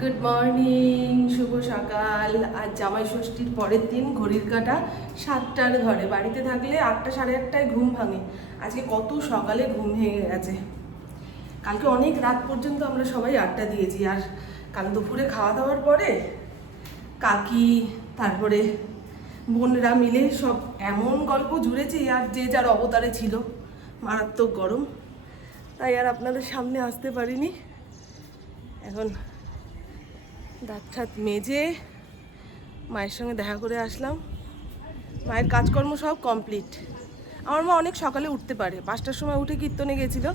Good morning, শুভ সকাল। আজ জামাই ষষ্ঠীর পরের দিন, ঘড়ির কাঁটা 7টার ঘরে। বাড়িতে থাকলে 8টা সাড়ে 8টায় ঘুম ভাঙে। আজকে কত সকালে ঘুম ভেঙে গেছে। কালকে অনেক রাত পর্যন্ত আমরা সবাই আড্ডা দিয়েছি। আর কাল দুপুরে খাওয়া দাওয়ার পরে কাকি, তারপরে বোনরা মিলে সব এমন গল্প জুড়েছি, আর যে যার অবতারে ছিল। মারাত্মক গরম, তাই আর আপনাদের সামনে আসতে পারিনি। এখন দাঁত ঠাত মেজে মায়ের সঙ্গে দেখা করে আসলাম। মায়ের কাজকর্ম সব কমপ্লিট। আমার মা অনেক সকালে উঠতে পারে, 5টার সময় উঠে কীর্তনে গেছিল।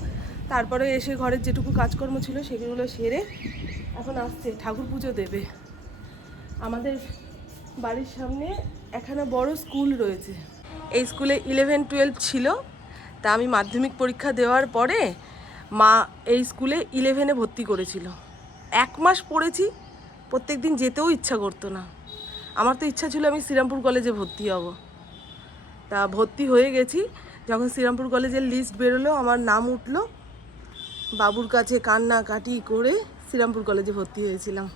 তারপরে এসে ঘরের যেটুকু কাজকর্ম ছিল সেগুলো সেরে এখন আসছে, ঠাকুর পুজো দেবে। আমাদের বাড়ির সামনে এখানে বড় স্কুল রয়েছে। এই স্কুলে 11-12 ছিল। তা আমি মাধ্যমিক পরীক্ষা দেওয়ার পরে মা এই স্কুলে 11-এ ভর্তি করেছিল। 1 মাস পড়েছি, প্রত্যেক দিন যেতেও ইচ্ছা করতো না। আমার তো ইচ্ছা ছিল আমি শ্রীরামপুর কলেজে ভর্তি হব। তা ভর্তি হয়ে গেছি। যখন শ্রীরামপুর কলেজের লিস্ট বেরোলো, আমার নাম উঠলো, বাবুর কাছে কান্নাকাটি করে শ্রীরামপুর কলেজে ভর্তি হয়েছিলাম।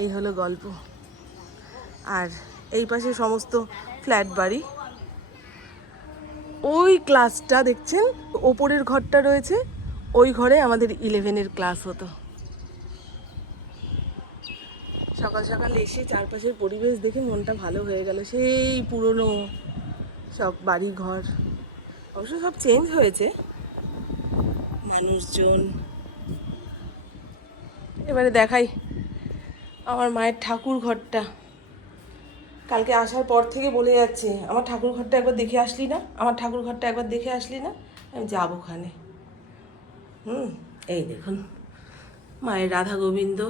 এই হলো গল্প। আর এই পাশে সমস্ত ফ্ল্যাট বাড়ি। ওই ক্লাসটা দেখছেন, ওপরের ঘরটা রয়েছে, ওই ঘরে আমাদের 11-এর ক্লাস হতো। সকাল সকাল এসে চারপাশের পরিবেশ দেখে মনটা ভালো হয়ে গেল। সেই পুরনো সব বাড়ি ঘর, অবশ্য সব চেঞ্জ হয়েছে মানুষজন। এবারে দেখাই আমার মায়ের ঠাকুর ঘরটা। কালকে আসার পর থেকে বলে যাচ্ছে, আমার ঠাকুর ঘরটা একবার দেখে আসলি না, আমার ঠাকুর ঘরটা একবার দেখে আসলি না। আমি যাবো ওখানে। এই দেখুন মায়ের রাধা গোবিন্দ।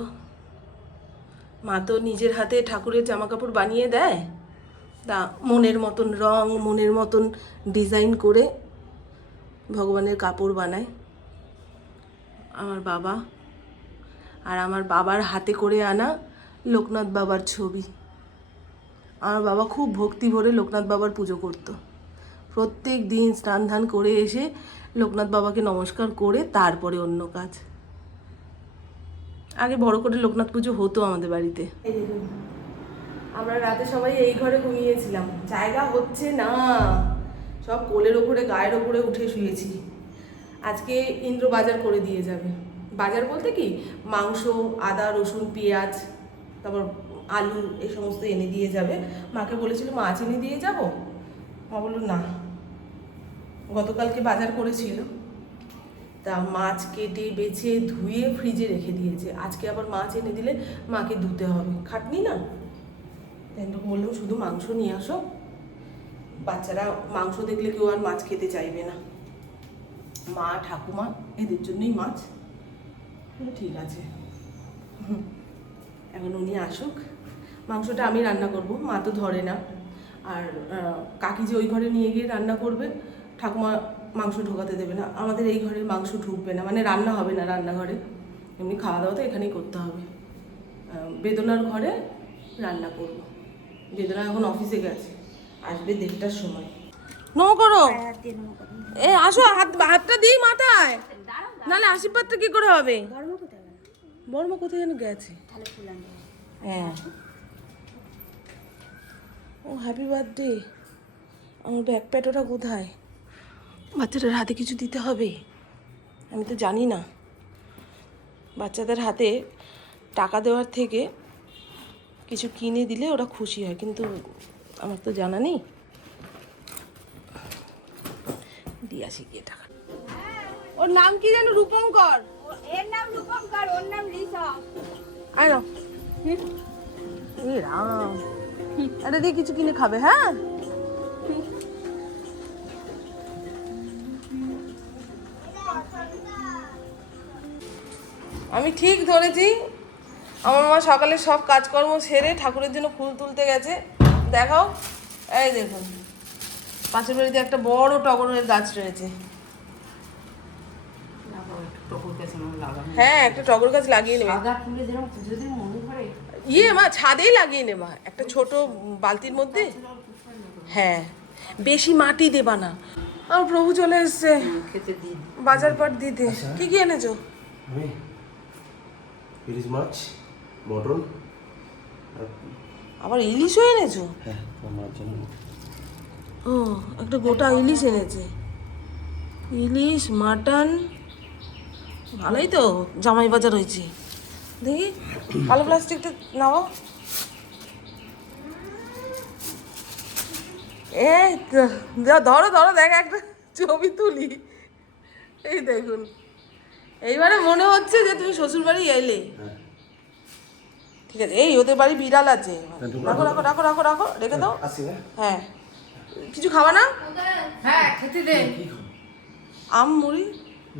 মা তো নিজের হাতে ঠাকুরের জামা কাপড় বানিয়ে দেয়। তা মনের মতন রং, মনের মতন ডিজাইন করে ভগবানের কাপড় বানায় আমার বাবা। আর আমার বাবার হাতে করে আনা লোকনাথ বাবার ছবি। আমার বাবা খুব ভক্তি ভরে লোকনাথ বাবার পুজো করতো। প্রত্যেক দিন স্নান ধান করে এসে লোকনাথ বাবাকে নমস্কার করে তারপরে অন্য কাজ। আগে বড় করে লোকনাথ পুজো হতো আমাদের বাড়িতে। আমরা রাতে সবাই এই ঘরে ঘুমিয়েছিলাম, জায়গা হচ্ছে না, সব কোলের ওপরে গায়ের ওপরে উঠে শুয়েছি। আজকে ইন্দ্র বাজার করে দিয়ে যাবে। বাজার বলতে কি, মাংস, আদা, রসুন, পেঁয়াজ, তারপর আলু, এই সমস্ত এনে দিয়ে যাবে। মাকে বলেছিল মাছ এনে দিয়ে যাব। মা বলল না, গতকালকে বাজার করেছিল, তা মাছ কেটে বেছে ধুয়ে ফ্রিজে রেখে দিয়েছে। আজকে আবার মাছ এনে দিলে মাকে ধুতে হবে, খাটনি না। তাই তো বললাম শুধু মাংস নিয়ে আসো, বাচ্চারা মাংস দেখলে কেউ আর মাছ খেতে চাইবে না। মা, ঠাকুমা, এদের জন্যই মাছ। ঠিক আছে, এখন উনি আসুক, মাংসটা আমি রান্না করব, মা তো ধরে না। আর কাকি যে ওই ঘরে নিয়ে গিয়ে রান্না করবে, ঠাকুমা মাংস ঢোকাতে দেবে না। আমাদের এই ঘরে মাংস ঢুকবে না, মানে রান্না হবে না রান্নাঘরে, এমনি খাওয়া দাওয়া তো এখানেই করতে হবে। বেদনার ঘরে রান্না করব। বেদনা এখন অফিসে গেছে, আসবে 1:30টার সময়। নো করো, এ আসো, হাতটা দিই মাথায়, নাহলে আশীর্বাদটা কি করে হবে? বর্মা কোথায় যেন গেছে। হ্যাঁ, ও হ্যাপি বার্থডে। আমার ব্যাক প্যাটোটা কোথায়? বাচ্চাটার হাতে কিছু দিতে হবে, আমি তো জানি না। বাচ্চাদের হাতে টাকা দেওয়ার থেকে কিছু কিনে দিলে ওরা খুশি হয়, কিন্তু আমার তো জানা নেই। দিয়ে আসি গিয়ে টাকা। ওর নাম কি যেন? রূপঙ্কর। এর নাম রূপঙ্কর, ওর নাম ঋষভ। আয় না, এ রাম, এটা দিয়ে কিছু কিনে খাবে। হ্যাঁ, আমি ঠিক ধরেছি। আমার মা সকালে সব কাজকর্ম সেরে ঠাকুরের জন্য ফুল তুলতে গেছে। দেখাও, এই দেখুন পাশের বাড়িতে একটা বড় টগরের গাছ রয়েছে। হ্যাঁ, একটা টগর গাছ লাগিয়ে নেবে। ইয়ে মা, ছাদেই লাগিয়ে নেবা একটা ছোট বালতির মধ্যে। হ্যাঁ, বেশি মাটি দেবা না। আমার প্রভু চলে এসছে বাজার পাট দিতে। কি কি এনেছো? ইলিশ মাছ, মটন আর আবার ইলিশও এনেছো? হ্যাঁ আমার জন্য। ও, একটা গোটা ইলিশ এনেছে। ইলিশ, মাটন, ভালোই তো জামাই বাজার হয়েছে। দেখি কালো প্লাস্টিকটা নাও। এই তো, ধরো ধরো, দেখ একটা ছবি তুলি। এই দেখুন, এইবারে মনে হচ্ছে যে তুমি শ্বশুর বাড়ি এলে। হ্যাঁ ঠিক আছে, এই ওদের বাড়ি বিড়াল আছে। রাখো রাখো রাখো রাখো রাখো, রেখে দাও। আসি না? হ্যাঁ, কিছু খাবা না? হ্যাঁ খেতে দে। কি খাবো? আম মুড়ি।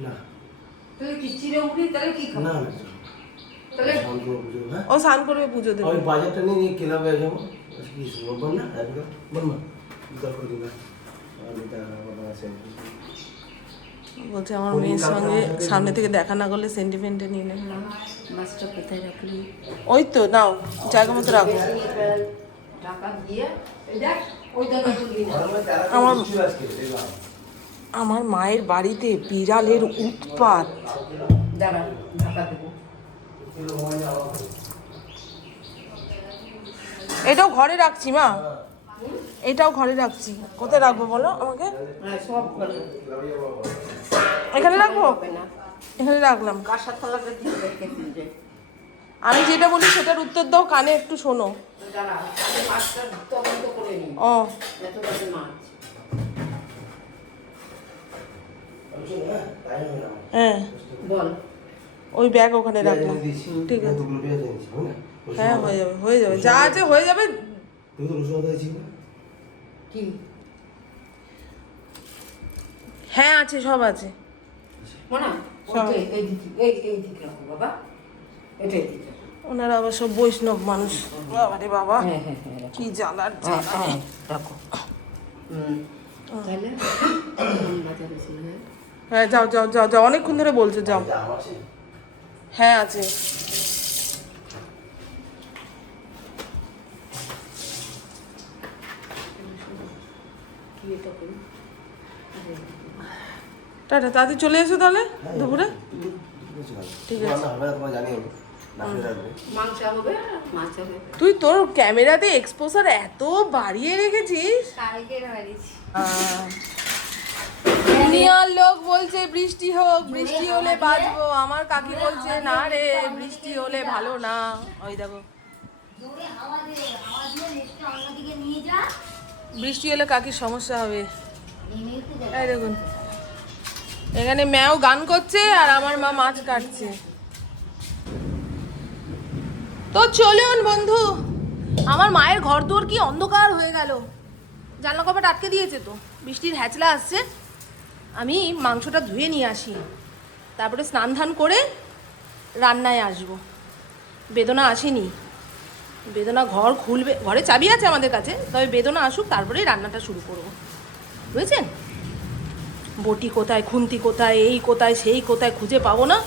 না তুই কি চিড়ে মুড়ি তাহলে কি খাবো? না না তাহলে ফোন করে বুঝো। হ্যাঁ ও স্নান করবে, পুজো দেবে। ওই বাজারটা নিয়ে ক্লাবে যাবো। কি বল না একদম বল না দরকার দিবা। আমি তার আছে বলছে আমার মেয়ের সঙ্গে সামনে থেকে দেখা না করলে সেন্টিমেন্টে নিয়ে নেবে। মাছটা কোথায় রাখলি? ওই তো নাও, জায়গা মতো রাখো। ঢাকা দিয়ে এই দেখ ওই দাদা তুলবি না। আমার মায়ের বাড়িতে বিড়ালের উৎপাত। দাঁড়া ঢাকা দেবো। এটাও ঘরে রাখছি মা, এটাও ঘরে রাখছি। কোথায় রাখবো বলো আমাকে? হ্যাঁ সব করে এখানে রাখবো? হবে না। এখানে রাখলাম। কাঁসার থালাটা দিয়ে রেখে দিলে আমি যেটা বলি সেটার উত্তর দাও, কানে একটু শোনো। দাঁড়া আমি মাছটা তদন্ত করে নিই। ও এত বড় মাছ হ্যাঁ, বল। ওই ব্যাগ ওখানে রাখলাম। ঠিক আছে, হ্যাঁ হয়ে যাবে, হয়ে যাবে, যা আছে হয়ে যাবে। তুমি তো রসুন আদা ছিল কি হ্যাঁ আছে, সব আছে। মনা সব। এই দিকে এই দিকে রাখো বাবা। এটাই দিকে। ওনারা আবার সব বৈষ্ণব মানুষ। বাবা রে বাবা, হ্যাঁ হ্যাঁ হ্যাঁ রাখো। কি জ্বালার হ্যাঁ জ্বালা। হ্যাঁ রাখো। তাহলে বাজারে ছিল হ্যাঁ। হ্যাঁ যাও যাও যাও যাও, অনেকক্ষণ ধরে বলছো, যাও। হ্যাঁ আছে। কি এটা করি? টাটা, তাড়াতাড়ি চলে এসো তাহলে দুপুরে। ঠিক আছে। তোমার জানি আমি নামে রাখবে। মাংস হবে মাছ হবে। তুই তোর ক্যামেরাতে এক্সপোজার এত বাড়িয়ে রেখেছিস। কালকে বাড়িছি। দুনিয়ার লোক বলছে বৃষ্টি হোক, বৃষ্টি হলে বাঁচবো। আমার কাকি বলছে না রে, বৃষ্টি হলে ভালো না। ওই দেখো, দৌড়ে হাওয়া দে, হাওয়া দিয়ে নেটটা অন্যদিকে নিয়ে যা। বৃষ্টি হলে কাকির সমস্যা হবে। নেমে একটু দেখ। এই দেখুন, এখানে ম্যাও গান করছে আর আমার মা মাছ কাটছে। তো চলুন বন্ধু, আমার মায়ের ঘর দোর কি অন্ধকার হয়ে গেল। জানলা কপাট আটকে দিয়েছে তো, বৃষ্টির হ্যাচলা আসছে। আমি মাংসটা ধুয়ে নিয়ে আসি, তারপরে স্নান ধান করে রান্নায় আসব। বেদনা আসেনি, বেদনা ঘর খুলবে, ঘরে চাবি আছে আমাদের কাছে, তবে বেদনা আসুক তারপরেই রান্নাটা শুরু করব, বুঝেছেন? বটি কোথায়, খুন্তি কোথায়, এই কোথায় সেই কোথায় খুঁজে পাবো না,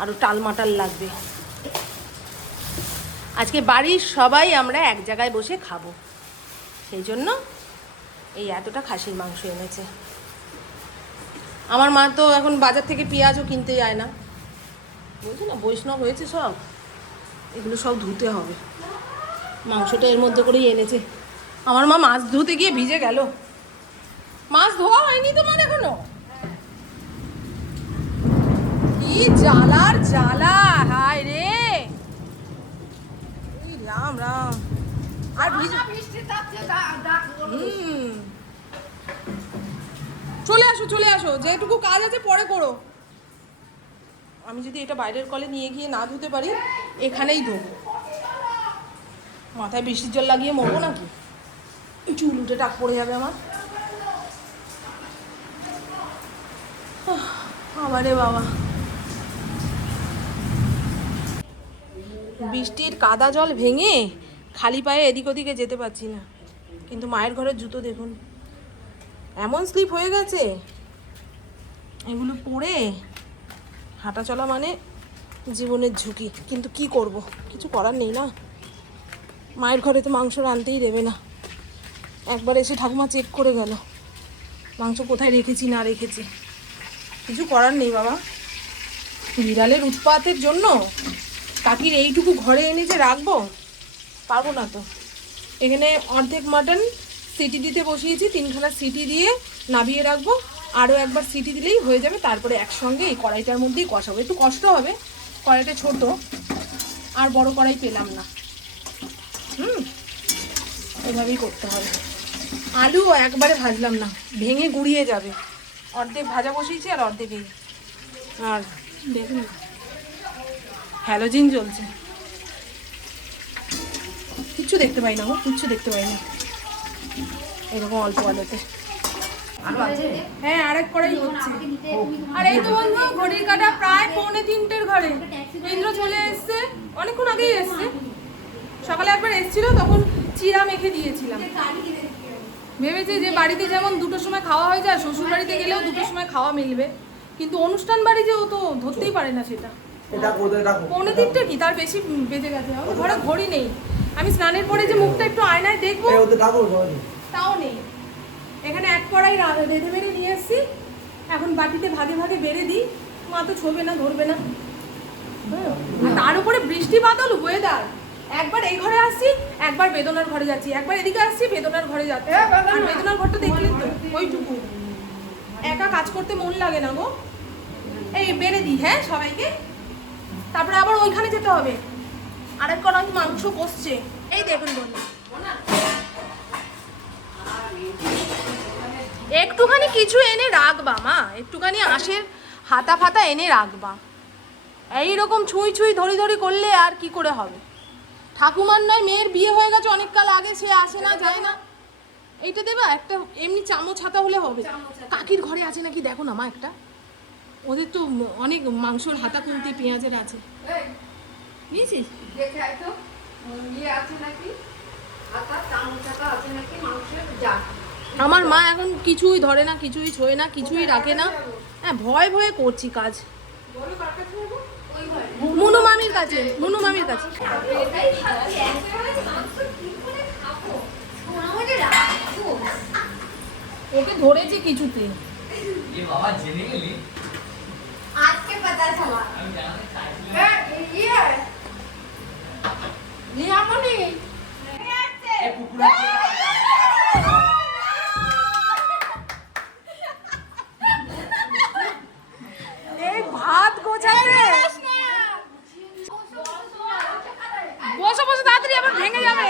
আরও টালমাটাল লাগবে। আজকে বাড়ির সবাই আমরা এক জায়গায় বসে খাবো, সেই জন্য এই এতটা খাসির মাংস এনেছে। আমার মা তো এখন বাজার থেকে পেঁয়াজও কিনতে যায় না, বলছি না বৈষ্ণব হয়েছে সব। এগুলো সব ধুতে হবে, মাংসটা এর মধ্যে করেই এনেছে। আমার মা মাছ ধুতে গিয়ে ভিজে গেল। মাছ ধোয়া হয়নি তোমার এখনো? কি জ্বালার জ্বালা, হায় রে। এই রাম রাম। আর বৃষ্টি যাচ্ছে ডাক। চলে আসো চলে আসো, যেটুকু কাজ আছে পরে করো। আমি যদি এটা বাইরের কলে নিয়ে গিয়ে না ধুতে পারি, এখানেই ধোবো। মাথায় বৃষ্টির জল লাগিয়ে মরবো নাকি? চুল উঠে টাক পড়ে যাবে আমার। আবারে বাবা, বৃষ্টির কাদা জল ভেঙে খালি পায়ে এদিক ওদিকে যেতে পারছি না। কিন্তু মায়ের ঘরের জুতো দেখুন, এমন স্লিপ হয়ে গেছে, এগুলো পরে হাঁটা চলা মানে জীবনের ঝুঁকি। কিন্তু কি করব, কিছু করার নেই না। মায়ের ঘরে তো মাংস রাঁধতেই দেবে না। একবার এসে ঠাকুমা চেক করে গেল মাংস কোথায় রেখেছি না রেখেছি। কিছু করার নেই বাবা, বিড়ালের উৎপাতের জন্য কাকির এইটুকু ঘরে এনে যে রাখবো, পারবো না তো। এখানে অর্ধেক মাটন সিটি দিতে বসিয়েছি, 3খানা সিটি দিয়ে নাবিয়ে রাখবো, আরও একবার সিটি দিলেই হয়ে যাবে। তারপরে একসঙ্গে এই কড়াইটার মধ্যেই কষাবো। একটু কষ্ট হবে, কড়াইটা ছোট, আর বড় কড়াই পেলাম না। এভাবেই করতে হবে। আলু একবারে ভাজলাম না, ভেঙে গুঁড়িয়ে যাবে। অর্ধেক ভাজা বসিয়েছি আর অর্ধেক এই। আর দেখুন হ্যালোজিন জ্বলছে, কিচ্ছু দেখতে পাই না গো, কিচ্ছু দেখতে পাই না এরকম অল্প আলোতে। আরো আছে? হ্যাঁ, আরেক কড়াই হচ্ছে। আর এই তো বন্ধু, ঘড়ির কাঁটা প্রায় 2:45 ঘরে। ইন্দ্র চলে এসছে, অনেকক্ষণ আগেই এসছে। সকালে একবার এসেছিল, তখন চিরা মেখে দিয়েছিলাম। ভেবেছি যে বাড়িতে যেমন 2টোর সময় খাওয়া হয়ে যায়, শ্বশুর বাড়িতে গেলেও 2টোর সময় খাওয়া মিলবে, কিন্তু অনুষ্ঠান বাড়ি যে ও তো ধরতেই পারে না সেটা। 2:45 কি তার বেশি বেজে গেছে। আমার ঘরে ঘড়ি নেই। আমি স্নানের পরে যে মুখটা একটু আয়নায় দেখবো, তাও নেই। এখানে এক কড়াই রেঁধে বেড়ে নিয়ে এসেছি, এখন বাটিতে ভাগে ভাগে বেড়ে দিই। মা তো ছবে না, ধরবে না। আর তার উপরে বৃষ্টি বাদল ওয়েদার। একবার এই ঘরে আসছি, একবার বেদনার ঘরে যাচ্ছি, একবার এদিকে আসছি, বেদনার ঘরে যাচ্ছি। আর বেদনার ঘরটা দেখলেন তো, ওইটুকু। একা কাজ করতে মন লাগে না গো। এই বেড়ে দিই, হ্যাঁ সবাইকে, তারপরে আবার ওইখানে যেতে হবে। আরেক কড়াই মাংস কষছে, এই দেখুন বন্ধু। একটুখানি কিছু এনে রাখবা মা, একটুখানি আঁশের হাতা ফাতা এনে রাখবা। এইরকম ছুঁই ছুঁই ধরি ধরি করলে আর কি করে হবে? ঠাকুমার নয়, মেয়ের বিয়ে হয়ে গেছে অনেক কাল আগে, সে আসে না যায় না। এইটা দেবা একটা, এমনি চামচ হাতা হলে হবে। কাকির ঘরে আছে নাকি দেখো না মা একটা, ওদের তো অনেক মাংসর হাতা খুলতে পেঁয়াজের আছে। বুঝেছিস? দেখে আয় তো, ইয়ে আছে নাকি? আটা চামচ আটা আছে নাকি মাংসের? যা। আমার মা এখন কিছুই ধরে না, কিছুই ছোঁয় না, কিছুই রাখে না। হ্যাঁ, ভয়ে ভয়ে করছি কাজ। মুনু মামির কাছে, মুনু মামির কাছে। এটাই ভাবছি, একবারে মাংস কি করে খাবো? সোনা মনে রাখবো। ওকে ধরেছি কিছুতে। আজকে পাতা চলা। ইয়ে নিয়ামনি এই ভাত গোছাতে বসে বসে তাড়াতাড়ি আবার ভেঙে যাবে।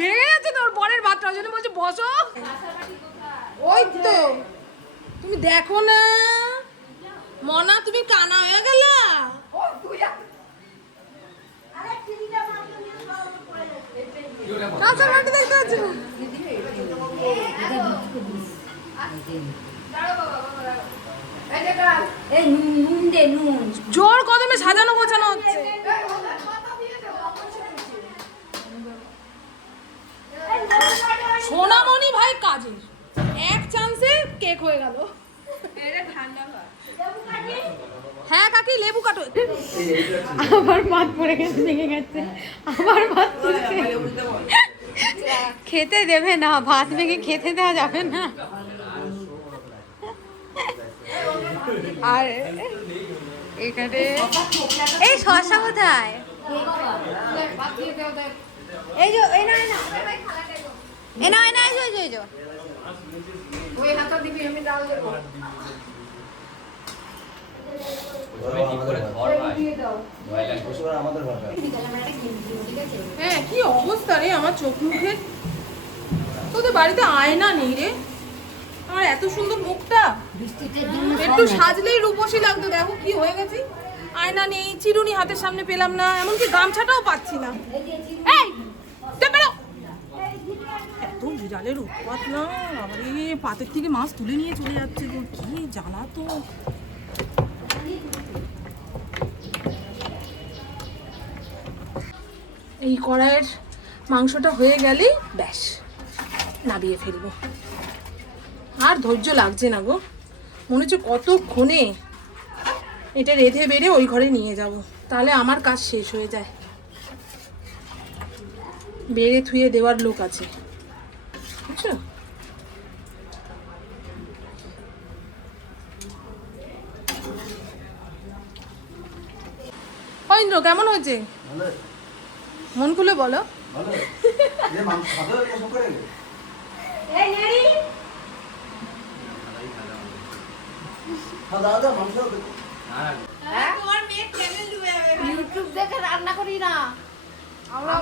ভেঙে যাচ্ছে তোর বরের ভাতটা, ওই জন্য বলছি বসো। ওই তো তুমি দেখো না মনা, তুমি কানা হয়ে গেল। কাঁচা মাটি দেখতে পাচ্ছি না। এই নুন দে, নুন। জোর কদমে সাজানো গোছানো হচ্ছে। সোনামণি ভাই কাজের এক চান্সে কেক হয়ে গেল। হ্যাঁ কাকি, লেবু কাটো। আবার ভাত পড়ে গেছে, ভেঙে গেছে, আবার ভাত তুলছে। খেতে দেবে না, ভাত ভেঙে খেতে দেওয়া যাবে না। আর এখানে এই শসা কোথায়? এই যে এই না এই না এই না এই না এই যে ওই হাতা দিবি, আমি ডাল দেবো। হ্যাঁ, কি অবস্থা রে আমার চোখ মুখের। তোদের বাড়িতে আয়না নেই রে? আমার এত সুন্দর মুখটা একটু সাজলেই রূপসী লাগতো, দেখো কি হয়ে গেছে। আয়না নেই, চিরুনি হাতের সামনে পেলাম না, এমনকি গামছাটাও পাচ্ছি না। এই যা বেরো। এত বিড়ালের উৎপাত না, আরে পাতের থেকে মাছ তুলে নিয়ে চলে যাচ্ছে গো, কি জ্বালা তো। এই কড়াইয়ের মাংসটা হয়ে গেলেই ব্যাস নাবিয়ে ফেলবো। আর ধৈর্য লাগছে না গো, মনে হচ্ছে কতক্ষণে এটা রেঁধে বেড়ে ওই ঘরে নিয়ে যাব, তাহলে আমার কাজ শেষ হয়ে যায়। বেড়ে থুয়ে দেওয়ার লোক আছে, বুঝছো? ইন্দ্র কেমন হয়েছে? ভালো মন খুলে বলো। ভালো যে মাংস খাবে পছন্দ করে এই নেড়ি দাদা দাদা মাংস হ্যাঁ? তোমার মেয়ে চ্যানেল ডুবে যাবে ইউটিউব দেখে রান্না করি না। আমার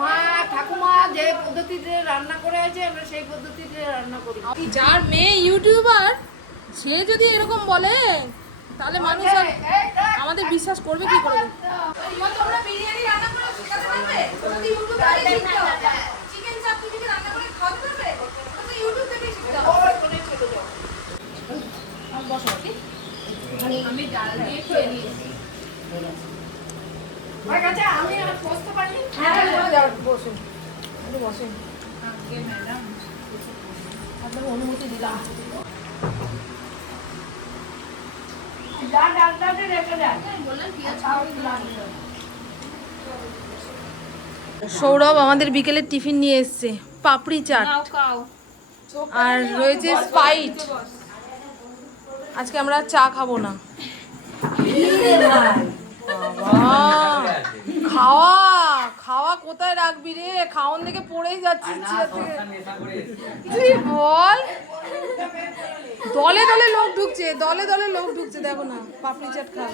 মা ঠাকুমা যে পদ্ধতিতে রান্না করে আছে আমরা সেই পদ্ধতিতে রান্না করি। যার মেয়ে ইউটিউবার সে যদি এরকম বলে তাহলে মানুষ আর আমাদের বিশ্বাস করবে কি করবে? তোমরা বিরিয়ানি রান্না করে শেখাতে পারবে? তুমি ইউটিউব থেকে শিখতে হবে। চিকেন চাপ তুমি কি রান্না করে খাওয়াতে পারবে? তুমি ইউটিউব থেকে শিখতে হবে। আমি ডাল দিয়ে খেয়ে নিয়েছি। আমার কাছে আমি আর বসতে পারি। বসুন বসুন আপনাকে অনুমতি দিলাম। যা ডালটাতে রেখে দেয়। সৌরভ আমাদের বিকেলের টিফিন নিয়ে এসেছে পাপড়ি চাট আর রয়েছে স্পাইট। আজকে আমরা আর চা খাবো না। খাওয়া খাওয়া কোথায় রাখবি রে? খাওন থেকে পড়েই যাচ্ছিস চেয়ার থেকে। তুই বল দলে দলে লোক ঢুকছে, দলে দলে লোক ঢুকছে। দেখো না পাপড়ি চাট খা।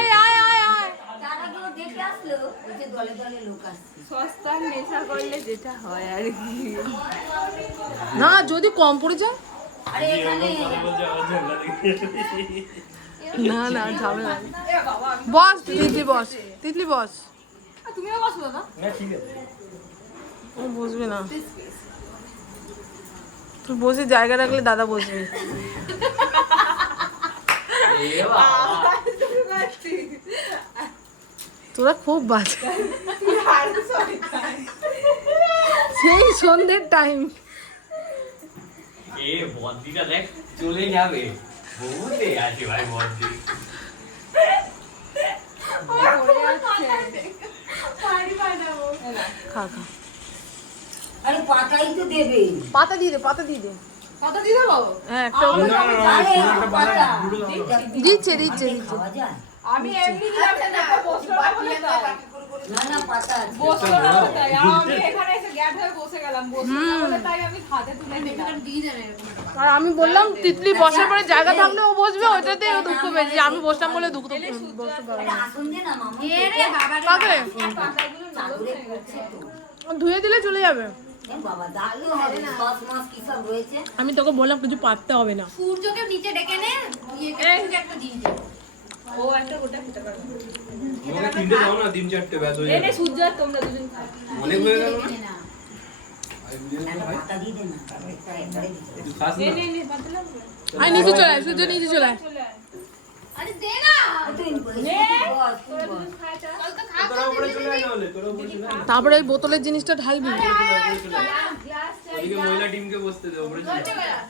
এই আয় আয় আয় দাদাগুলো দেখে আসলো ওই যে দলে দলে লোক আসছে। সস্তার নেশা করলে যেটা হয় আর কি। না যদি কম পড়ে যায় আরে এখানে না না যাবে না। বস তিতলি বস, তিতলি বস। তুমিও বসো দাদা। ও বসবে না, তুই বসে জায়গা রাখলে দাদা বসবে। তোরা খুব বাজে। সেই সন্ধ্যের টাইম এ বদ্দিটা দেখ চলে যাবে বহুতে আছে ভাই বদ্দি খা খা। আরে পাতাই তো দেবে। পাতা দিয়ে দে, পাতা দিয়ে দে। কত দিতে বাবু? হ্যাঁ একটা আরে পাতা দিচ্ছে দিচ্ছে দিচ্ছে। খাওয়া যায়? আমি এমনি দিলাম না বসলো বলে তাই। না না পাতা আছে। বসলো না বলে তাই। আমি এখানে এসে গ্যাট হয়ে বসে গেলাম। বসলো না বলে তাই আমি হাতে তুলে নিলাম। আর আমি বললাম তিতলি বসার পরে জায়গা থাকলে ও বসবে, ওইটাতে ও দুঃখ পেয়েছে। আমি বসলাম বলে দুঃখ বসতে পারবে আরে না। আসুন দে না মামু। কাকে চাদরে পড়ছে তো। ধুয়ে দিলে চলে যাবে। এ বাবা দাঁড়িয়ে হবে সস মাস কি সব রয়েছে। আমি তোকে বললাম কিছু পাততে হবে না। সূর্যকে নিচে ডেকে নে ইয়ে একটা দিয়ে দে। ও একটা গোটা খেতে পারবে। তোমাকে কিনতে দাও না 3-4টে ব্যাচ হয়ে এনে যাবে সূর্য আর তোমরা দুজন খাও। অনেক হয়ে গেল না না একটা পাতা দিয়ে দে না একবারে দিতে। তুই খাস না নে নে বাদলাম। আয় নিচে চলে আয়, সূর্য নিচে চলে আয়। আরে দে না তুই বস তুই বস। তোরা উপরে চলে আয় নাহলে তোরা উপরে চলে আয় তারপরে ওই বোতলের জিনিসটা ঢালবি। ওদিকে মহিলা টিমকে বসতে দে উপরে চলে আয়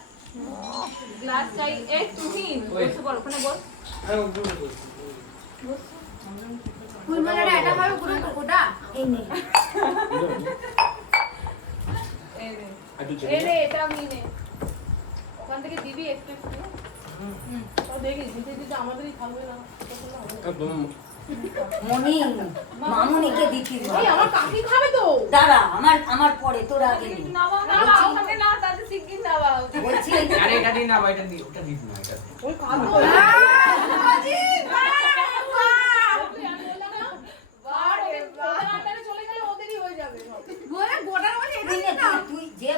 গ্লাস চাই। এই তুমি বসে পড় ওখানে বস। আরে উপরে বস ফুলমালাটা এটা হবে পুরো ওটা এই নে এই নে। একটু চলে এই নে এটা আমি নে। ওখান থেকে দিবি একটু একটু। দেখিস দিতে দিতে আমাদেরই থাকবে না। মনি মামুনিকে দিতি এই আমার কাকি খাবে তো। দাঁড়া আমার পরে তোর আগে নে। নামাও না ওখানে না তাতে শিগগির নামাও। বলছি আরে এটা দিন না ভাই এটা দি ওটা দিস না এটা ওই খাবে। তুই যে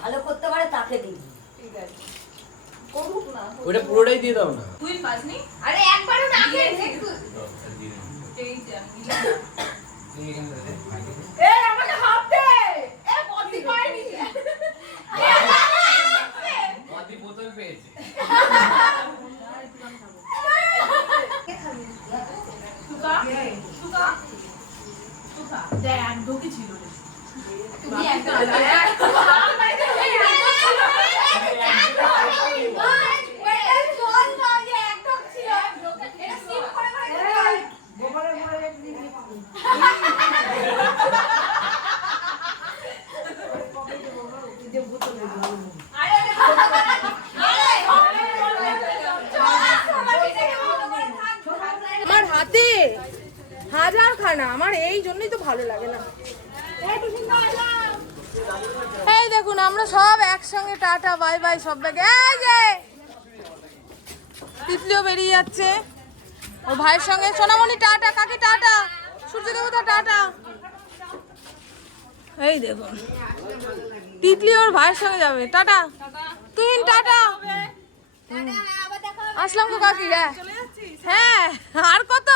ভালো করতে পারে তাকে দিবি। ওটা পুরোটাই দিয়ে দাও না তুই পাসনি? আরে একবারও না খেয়েছি এই যা। তুমি এখানে দে এই আমাকে হাফ দে। এ পটি পাইনি। বদ্দি বোতল পেয়েছে সুকা সুকা সুকা দেখ ঢোকি ছিল রে। তুমি একটা আমার হাতে হয় না, আমার এই জন্যই তো ভালো লাগে না। এই দেখুন আমরা সব একসঙ্গে টাটা বাই বাই সব ব্যাগে। এই যে তিতলিও বেরিয়ে যাচ্ছে ওর ভাইয়ের সঙ্গে। সোনামণি টাটা, কাকি টাটা, সূর্য দেবতা টাটা। এই দেখুন তিতলি ওর ভাইয়ের সঙ্গে যাবে। Tata Tuhin, tata. আসলাম তো কাকি। হ্যাঁ, আর কত।